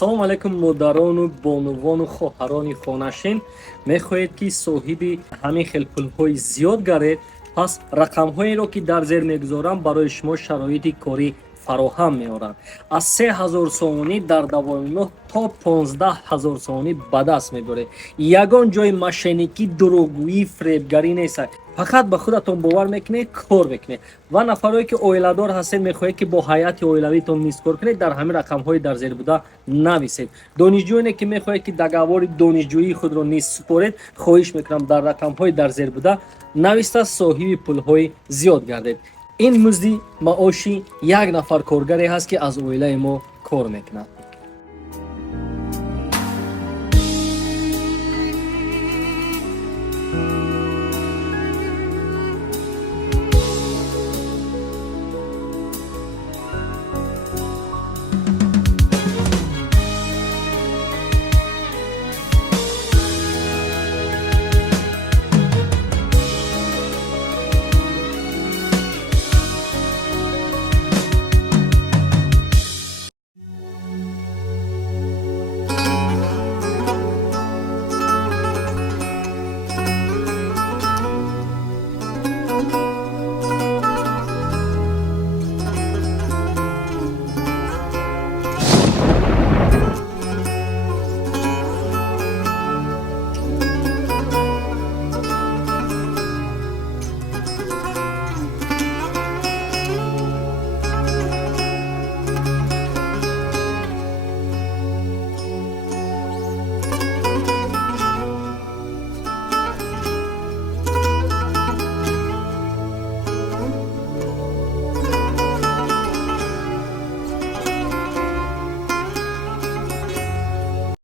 ассалому алайкум модарону бонувану хоҳарони хонашин. Мехоҳед ки соҳиби ҳамин хел пулҳои зиёд гардед, пас рақамҳоеро ки дар зер мегузорам барои шумо шароити корӣ фароҳам меоранд. Аз 3000 сомонӣ дар 29 то 15000 сомонӣ ба даст мебаред. Ягон ҷои мошенникӣ, дурӯғгӯӣ, фребгарӣ нест. Фақат ба худатон бовар мекунед, кор мекунед. Ва нафароне ки оиладор ҳастед, мехоҳед ки бо ҳайати оилавитон низ кор кунед, дар ҳамин рақамҳои дар зер буда нависед. Донишҷӯёне ки мехоҳед ки договори донишҷӯии худро низ супоред, хоҳиш мекунам дар рақамҳои дар зер буда нависта соҳиби пулҳои зиёд гардед. ин музди маоши як нафар коргаре ҳаст ки аз оилаи мо кор мекунад.